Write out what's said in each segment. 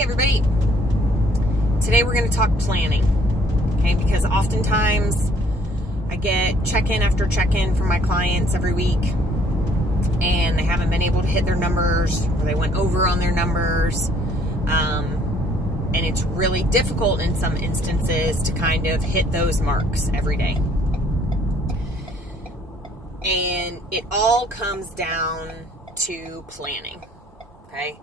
Hey everybody, today we're going to talk planning, okay, because oftentimes I get check-in after check-in from my clients every week and they haven't been able to hit their numbers or they went over on their numbers, and it's really difficult in some instances to kind of hit those marks every day. And it all comes down to planning, okay?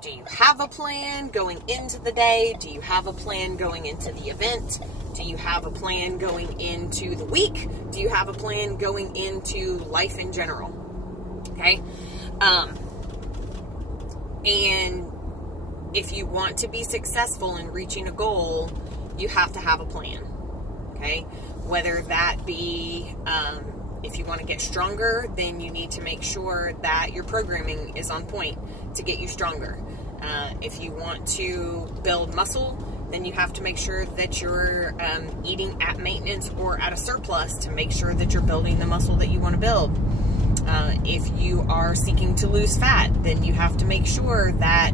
Do you have a plan going into the day? Do you have a plan going into the event? Do you have a plan going into the week? Do you have a plan going into life in general? Okay? And if you want to be successful in reaching a goal, you have to have a plan. Okay? Whether that be, if you want to get stronger, then you need to make sure that your programming is on point to get you stronger. If you want to build muscle, then you have to make sure that you're eating at maintenance or at a surplus to make sure that you're building the muscle that you want to build. If you are seeking to lose fat, then you have to make sure that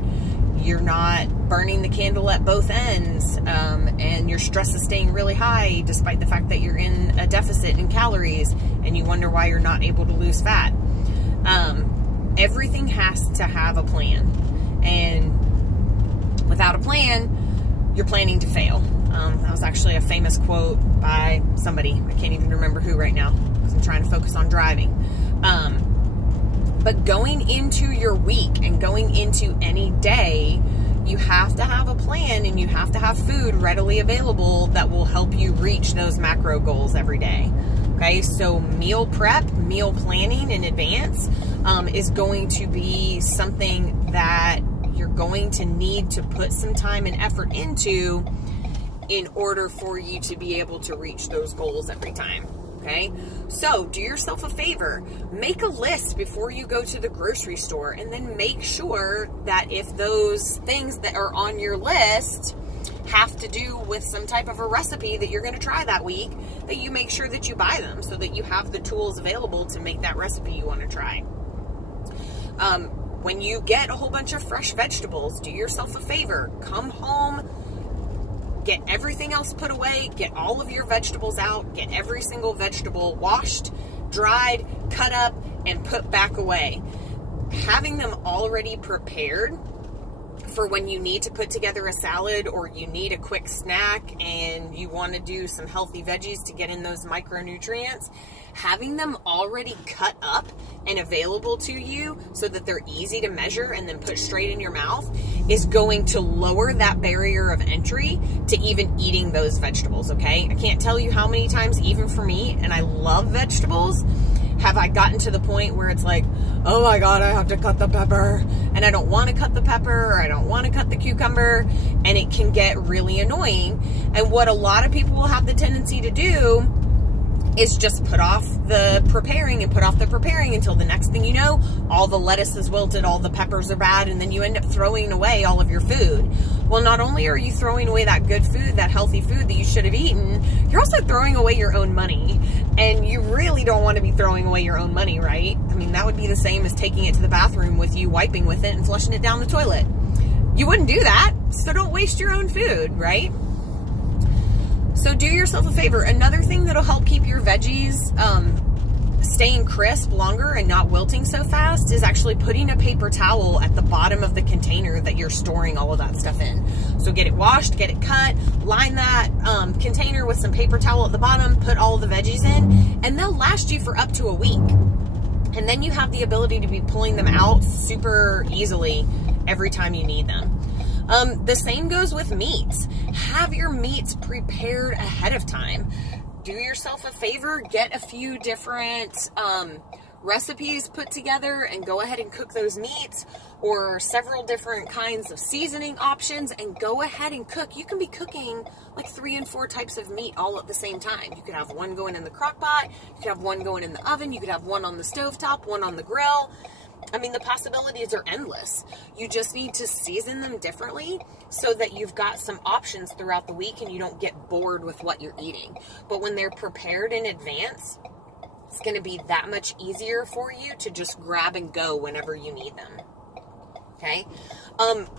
you're not burning the candle at both ends, and your stress is staying really high despite the fact that you're in a deficit in calories and you wonder why you're not able to lose fat. Everything has to have a plan, and without a plan, you're planning to fail. That was actually a famous quote by somebody. I can't even remember who right now because I'm trying to focus on driving. But going into your week and going into any day, you have to have a plan and you have to have food readily available that will help you reach those macro goals every day. Okay, so meal prep, meal planning in advance is going to be something that you're going to need to put some time and effort into in order for you to be able to reach those goals every time. Okay, so do yourself a favor, make a list before you go to the grocery store, and then make sure that if those things that are on your list have to do with some type of a recipe that you're going to try that week, that you make sure that you buy them so that you have the tools available to make that recipe you want to try. When you get a whole bunch of fresh vegetables, do yourself a favor, come home, get everything else put away, get all of your vegetables out, get every single vegetable washed, dried, cut up, and put back away. Having them already prepared for when you need to put together a salad or you need a quick snack and you want to do some healthy veggies to get in those micronutrients, having them already cut up and available to you so that they're easy to measure and then put straight in your mouth is going to lower that barrier of entry to even eating those vegetables, okay? I can't tell you how many times, even for me, and I love vegetables, have I gotten to the point where it's like, oh my God, I have to cut the pepper, and I don't want to cut the pepper, or I don't want to cut the cucumber, and it can get really annoying. And what a lot of people will have the tendency to do is just put off the preparing and put off the preparing until the next thing you know, all the lettuce is wilted, all the peppers are bad, and then you end up throwing away all of your food. Well, not only are you throwing away that good food, that healthy food that you should have eaten, you're also throwing away your own money. And you really don't want to be throwing away your own money, right? I mean, that would be the same as taking it to the bathroom with you, wiping with it, and flushing it down the toilet. You wouldn't do that, so don't waste your own food, right? So do yourself a favor. Another thing that'll help keep your veggies staying crisp longer and not wilting so fast is actually putting a paper towel at the bottom of the container that you're storing all of that stuff in. So get it washed, get it cut, line that container with some paper towel at the bottom, put all the veggies in, and they'll last you for up to a week. And then you have the ability to be pulling them out super easily every time you need them. The same goes with meats. Have your meats prepared ahead of time. Do yourself a favor, get a few different recipes put together and go ahead and cook those meats, or several different kinds of seasoning options, and go ahead and cook. You can be cooking like 3 and 4 types of meat all at the same time. You could have one going in the crock pot, you could have one going in the oven, you could have one on the stovetop, one on the grill. I mean, the possibilities are endless. You just need to season them differently so that you've got some options throughout the week and you don't get bored with what you're eating. But when they're prepared in advance, it's going to be that much easier for you to just grab and go whenever you need them. Okay.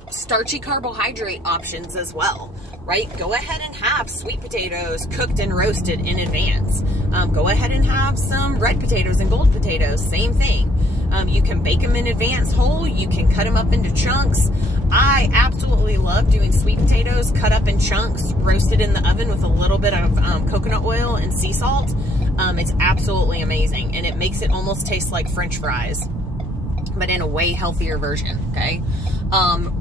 Starchy carbohydrate options as well, right? Go ahead and have sweet potatoes cooked and roasted in advance. Go ahead and have some red potatoes and gold potatoes, same thing. You can bake them in advance whole, you can cut them up into chunks. I absolutely love doing sweet potatoes cut up in chunks, roasted in the oven with a little bit of coconut oil and sea salt. It's absolutely amazing, and it makes it almost taste like French fries, but in a way healthier version, okay?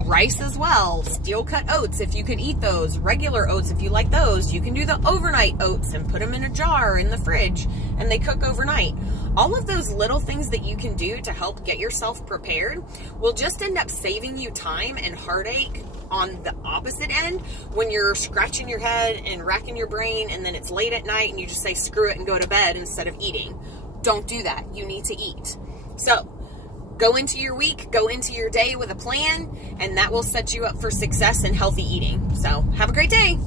Rice as well, steel cut oats if you can eat those, regular oats if you like those. You can do the overnight oats and put them in a jar in the fridge and they cook overnight. All of those little things that you can do to help get yourself prepared will just end up saving you time and heartache on the opposite end when you're scratching your head and racking your brain and then it's late at night and you just say screw it and go to bed instead of eating. Don't do that. You need to eat. So go into your week, go into your day with a plan, and that will set you up for success and healthy eating. So have a great day.